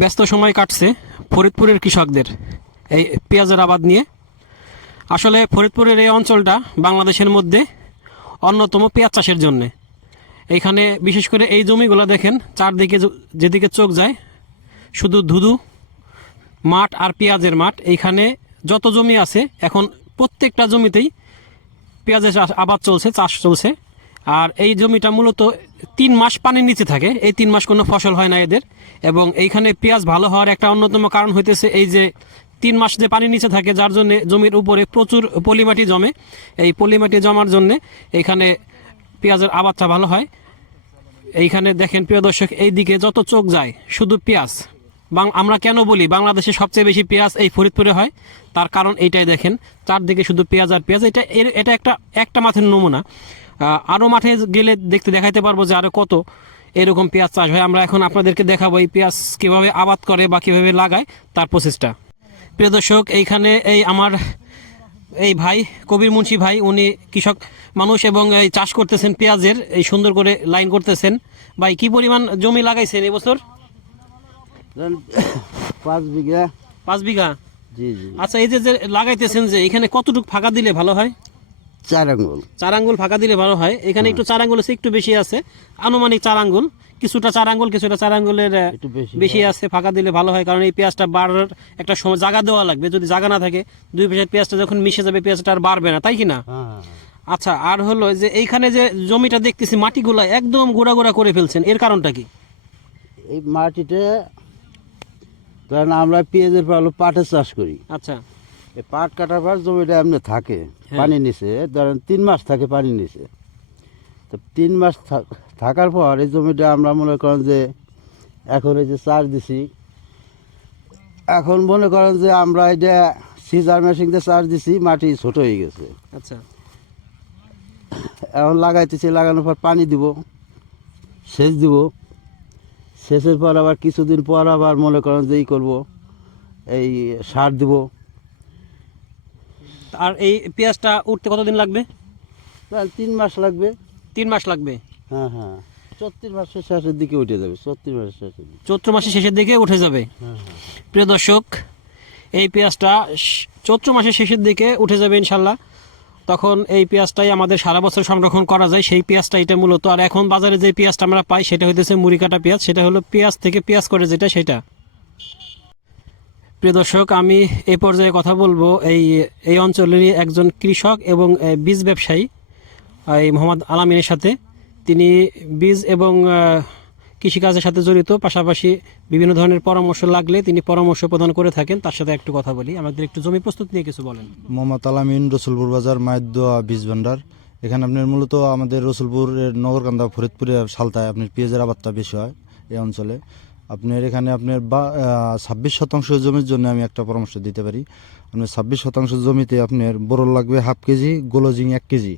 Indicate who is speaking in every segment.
Speaker 1: ব্যস্ত সময় কাটছে ফরিদপুরের কৃষকদের এই পেঁয়াজের আবাদ নিয়ে। আসলে ফরিদপুরের এই অঞ্চলটা বাংলাদেশের মধ্যে অন্যতম পেঁয়াজ চাষের জন্যে। এইখানে বিশেষ করে এই জমিগুলো দেখেন, চারদিকে যেদিকে চোখ যায়, শুধু ধুধু মাঠ আর পেঁয়াজের মাঠ। এইখানে যত জমি আছে, এখন প্রত্যেকটা জমিতেই পেঁয়াজের আবাদ চলছে, চাষ চলছে। আর এই জমিটা মূলত তিন মাস পানির নিচে থাকে। এই তিন মাস কোনো ফসল হয় না এদের। এবং এইখানে পেঁয়াজ ভালো হওয়ার একটা অন্যতম কারণ হইতেছে এই যে তিন মাস যে পানির নিচে থাকে, যার জন্য জমির উপরে প্রচুর পলিমাটি জমে। এই পলিমাটি জমার জন্য এইখানে পেঁয়াজের আবাদটা ভালো হয়। এইখানে দেখেন, প্রিয় দর্শক এই দিকে যত চোখ যায়, শুধু পেঁয়াজ। বাং আমরা কেন বলি, বাংলাদেশে সবচেয়ে বেশি পেঁয়াজ এই ফরিদপুরে হয়? তার কারণ এইটাই দেখেন, চারদিকে শুধু পেঁয়াজ আর পেঁয়াজ। এটা এটা একটা একটা মাঠের নমুনা। আরও মাঠে গেলে দেখতে দেখাইতে পারব যে আরও কত এরকম পেঁয়াজ চাষ হয়। আমরা এখন আপনাদেরকে দেখাবো এই পেঁয়াজ কীভাবে আবাদ করে বা কীভাবে লাগায় তার প্রসেসটা। প্রিয় দর্শক এইখানে এই আমার এই ভাই কবির মুন্সি ভাই উনি কৃষক মানুষ এবং এই চাষ করতেছেন পেঁয়াজের এই সুন্দর করে লাইন করতেছেন। ভাই কি পরিমাণ জমি লাগাইছেন এবছর
Speaker 2: পাঁচ বিঘা।
Speaker 1: পাঁচ বিঘা?
Speaker 2: জি জি।
Speaker 1: আচ্ছা এই যে যে লাগাইতেছেন যে এখানে কতটুকু ফাঁকা দিলে ভালো হয়?
Speaker 2: চার আঙ্গুল।
Speaker 1: চার আঙ্গুল ফাঁকা দিলে ভালো হয়। এখানে একটু চার আঙ্গুল একটু বেশি আছে। আনুমানিক চার আঙ্গুল কিছুটা চার আঙ্গুল কিছুটা চার আঙ্গুলের
Speaker 2: বেশি
Speaker 1: বেশি আছে ফাঁকা দিলে ভালো হয়। কারণ এই পেঁয়াজটা বাড়ার একটা সময় জায়গা দেওয়া লাগবে। যদি জায়গা না থাকে দুই পেঁয়াজ পেঁয়াজটা যখন মিশে যাবে পেঁয়াজটা আর বাড়বে না তাই কি না?
Speaker 2: হ্যাঁ। হ্যাঁ, হ্যাঁ।
Speaker 1: আচ্ছা আর হলো যে এইখানে যে জমিটা দেখতেছি মাটিগুলা একদম গোড়া গোড়া করে ফেলছেন এর কারণটা কি?
Speaker 2: এই মাটিতে ধরেন আমরা পেঁয়াজের পর পাটের চাষ করি।
Speaker 1: আচ্ছা।
Speaker 2: এই পাট কাটার পর জমিটা এমনি থাকে
Speaker 1: হ্যাঁ।
Speaker 2: পানি নিচে ধরেন তিন মাস থাকে পানি নিচে তো তিন মাস থাক- থাকার পর এই জমিটা আমরা মনে করেন যে এখন এই যে চাষ দিছি এখন মনে করেন যে আমরা এটা সিজার মেশিন দিয়ে চাষ দিছি মাটি ছোট হয়ে গেছে।
Speaker 1: আচ্ছা।
Speaker 2: এখন লাগাইতেছি লাগানোর পর পানি দিব সেচ দিব। সেচের পর আবার কিছুদিন পর আবার মনে করেন যে ই করব এই সার দিব।
Speaker 1: আর এই পেঁয়াজটা উঠতে কতদিন লাগবে?
Speaker 2: তিন মাস লাগবে।
Speaker 1: তিন মাস লাগবে।
Speaker 2: হ্যাঁ হ্যাঁ। চত্রিশ মাসের শেষের দিকে উঠে যাবে চত্রিশ মাসের শেষের দিকে।
Speaker 1: চৈত্র মাসের শেষের দিকে উঠে যাবে।
Speaker 2: হ্যাঁ হ্যাঁ
Speaker 1: প্রিয় দর্শক এই পেঁয়াজটা চৈত্র মাসের শেষের দিকে উঠে যাবে ইনশাল্লাহ। তখন এই পেঁয়াজটাই আমাদের সারা বছর সংরক্ষণ করা যায়। সেই পেঁয়াজটা এটা মূলত। আর এখন বাজারে যে পেঁয়াজটা আমরা পাই সেটা হইতেছে মুড়ি কাটা পেঁয়াজ। সেটা হলো পেঁয়াজ থেকে পেঁয়াজ করে যেটা সেটা। প্রিয় দর্শক, আমি এই পর্যায়ে কথা বলব এই এই অঞ্চলেরই একজন কৃষক এবং বীজ ব্যবসায়ী এই মোহাম্মদ আলামিনের সাথে। তিনি বীজ এবং কৃষিকাজের সাথে জড়িত। পাশাপাশি বিভিন্ন ধরনের পরামর্শ লাগলে তিনি পরামর্শ প্রদান করে থাকেন। তার সাথে একটু কথা বলি। আমাদের একটু জমি প্রস্তুত নিয়ে কিছু বলেন।
Speaker 3: মোহাম্মদ আলামিন, রসুলপুর বাজার মায়ের বীজ ভান্ডার। এখানে আপনার মূলত আমাদের রসুলপুরের নগরকান্দা ফরিদপুরে সালতায়, আপনার পেঁয়াজের আবাদটা বেশি হয় এই অঞ্চলে। আপনার এখানে আপনার বা ছাব্বিশ শতাংশ জমির জন্য আমি একটা পরামর্শ দিতে পারি। আপনার ছাব্বিশ শতাংশ জমিতে আপনার বোরল লাগবে হাফ কেজি গোলজিং এক কেজি।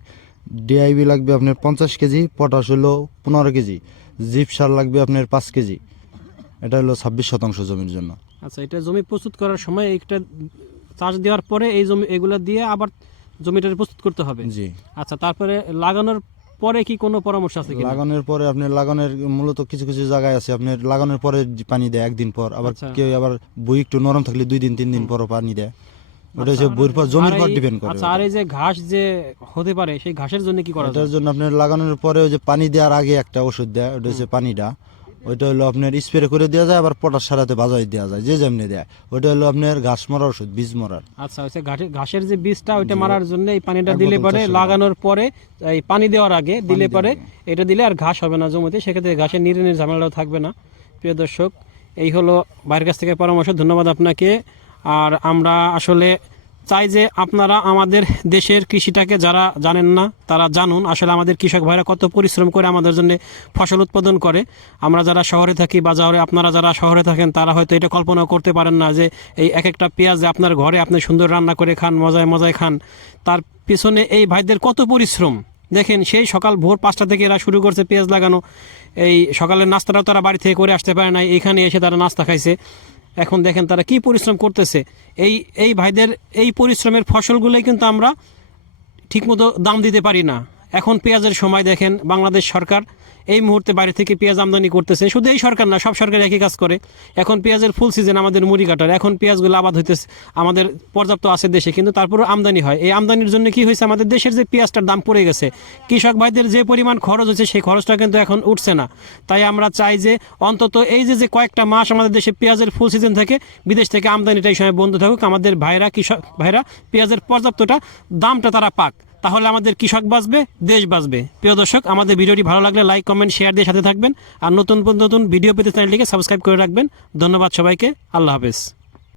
Speaker 3: ডিআইবি লাগবে আপনার পঞ্চাশ কেজি পটাশ হলো পনেরো কেজি। জিপ সার লাগবে আপনার পাঁচ কেজি। এটা হলো ছাব্বিশ শতাংশ জমির জন্য।
Speaker 1: আচ্ছা এটা জমি প্রস্তুত করার সময় একটা চাষ দেওয়ার পরে এই জমি এগুলো দিয়ে আবার জমিটা প্রস্তুত করতে হবে?
Speaker 3: জি।
Speaker 1: আচ্ছা তারপরে লাগানোর পরে কি কোনো পরামর্শ আছে কি
Speaker 3: লাগানোর পরে আপনি লাগানোর মূলত কিছু কিছু জায়গায় আছে। আপনি লাগানোর পরে পানি দেয় একদিন পর আবার
Speaker 1: আচ্ছা।
Speaker 3: কেউ আবার বই একটু নরম থাকলে দুই দিন তিন দিন পর পানি দেয়। ওটা হচ্ছে বইয়ের পর জমির পর ডিপেন্ড করে
Speaker 1: আচ্ছা আর এই যে ঘাস যে হতে পারে সেই ঘাসের জন্য কি করা যায়?
Speaker 3: জন্য আপনার লাগানোর পরে ওই যে পানি দেওয়ার আগে একটা ওষুধ দেয় ওটা হচ্ছে পানিটা। ওইটা হলো আপনার স্প্রে করে দেওয়া যায় আবার পটাশ সারাতে বাজাই দেওয়া যায় যে যেমনি দেয়। ওইটা হলো আপনার ঘাস মরার ওষুধ বীজ মরার।
Speaker 1: আচ্ছা হচ্ছে ঘাসের যে বীজটা ওইটা মারার জন্য এই পানিটা দিলে পরে লাগানোর পরে এই পানি দেওয়ার আগে দিলে পরে এটা দিলে আর ঘাস হবে না জমিতে সেক্ষেত্রে ঘাসের নিরেনের ঝামেলাটাও থাকবে না। প্রিয় দর্শক এই হলো বাইরের কাছ থেকে পরামর্শ ধন্যবাদ আপনাকে। আর আমরা আসলে চাই যে আপনারা আমাদের দেশের কৃষিটাকে যারা জানেন না, তারা জানুন আসলে আমাদের কৃষক ভাইরা কত পরিশ্রম করে আমাদের জন্য ফসল উৎপাদন করে। আমরা যারা শহরে থাকি বা শহরে আপনারা যারা শহরে থাকেন, তারা হয়তো এটা কল্পনা করতে পারেন না যে এই এক একটা পেঁয়াজ আপনার ঘরে আপনি সুন্দর রান্না করে খান, মজায় মজায় খান, তার পিছনে এই ভাইদের কত পরিশ্রম। দেখেন সেই সকাল ভোর পাঁচটা থেকে এরা শুরু করছে পেঁয়াজ লাগানো। এই সকালের নাস্তাটাও তারা বাড়ি থেকে করে আসতে পারে না এখানে এসে তারা নাস্তা খাইছে। এখন দেখেন তারা কি পরিশ্রম করতেছে। এই এই ভাইদের, এই পরিশ্রমের ফসলগুলোই কিন্তু আমরা ঠিকমতো দাম দিতে পারি না। এখন পেঁয়াজের সময় দেখেন বাংলাদেশ সরকার এই মুহূর্তে বাইরে থেকে পেঁয়াজ আমদানি করতেছে। শুধু এই সরকার না, সব সরকার একই কাজ করে। এখন পেঁয়াজের ফুল সিজন আমাদের মুড়ি কাটার। এখন পেঁয়াজগুলো আবাদ হইতেছে আমাদের, পর্যাপ্ত আছে দেশে, কিন্তু তারপরেও আমদানি হয়। এই আমদানির জন্য কি হয়েছে? আমাদের দেশের যে পেঁয়াজটার দাম পড়ে গেছে, কৃষক ভাইদের যে পরিমাণ খরচ হচ্ছে সেই খরচটা কিন্তু এখন উঠছে না। তাই আমরা চাই যে, অন্তত এই যে যে কয়েকটা মাস আমাদের দেশে পেঁয়াজের ফুল সিজন থেকে বিদেশ থেকে আমদানিটা এই সময় বন্ধ থাকুক। আমাদের ভাইরা কৃষক ভাইরা পেঁয়াজের পর্যাপ্তটা দামটা তারা পাক। তাহলে আমাদের কৃষক বাঁচবে, দেশ বাঁচবে। প্রিয় দর্শক, আমাদের ভিডিওটি ভালো লাগলে লাইক, কমেন্ট শেয়ার দিয়ে সাথে থাকবেন। আর নতুন নতুন ভিডিও পেতে চ্যানেলটিকে সাবস্ক্রাইব করে রাখবেন। ধন্যবাদ সবাইকে। আল্লাহ হাফেজ।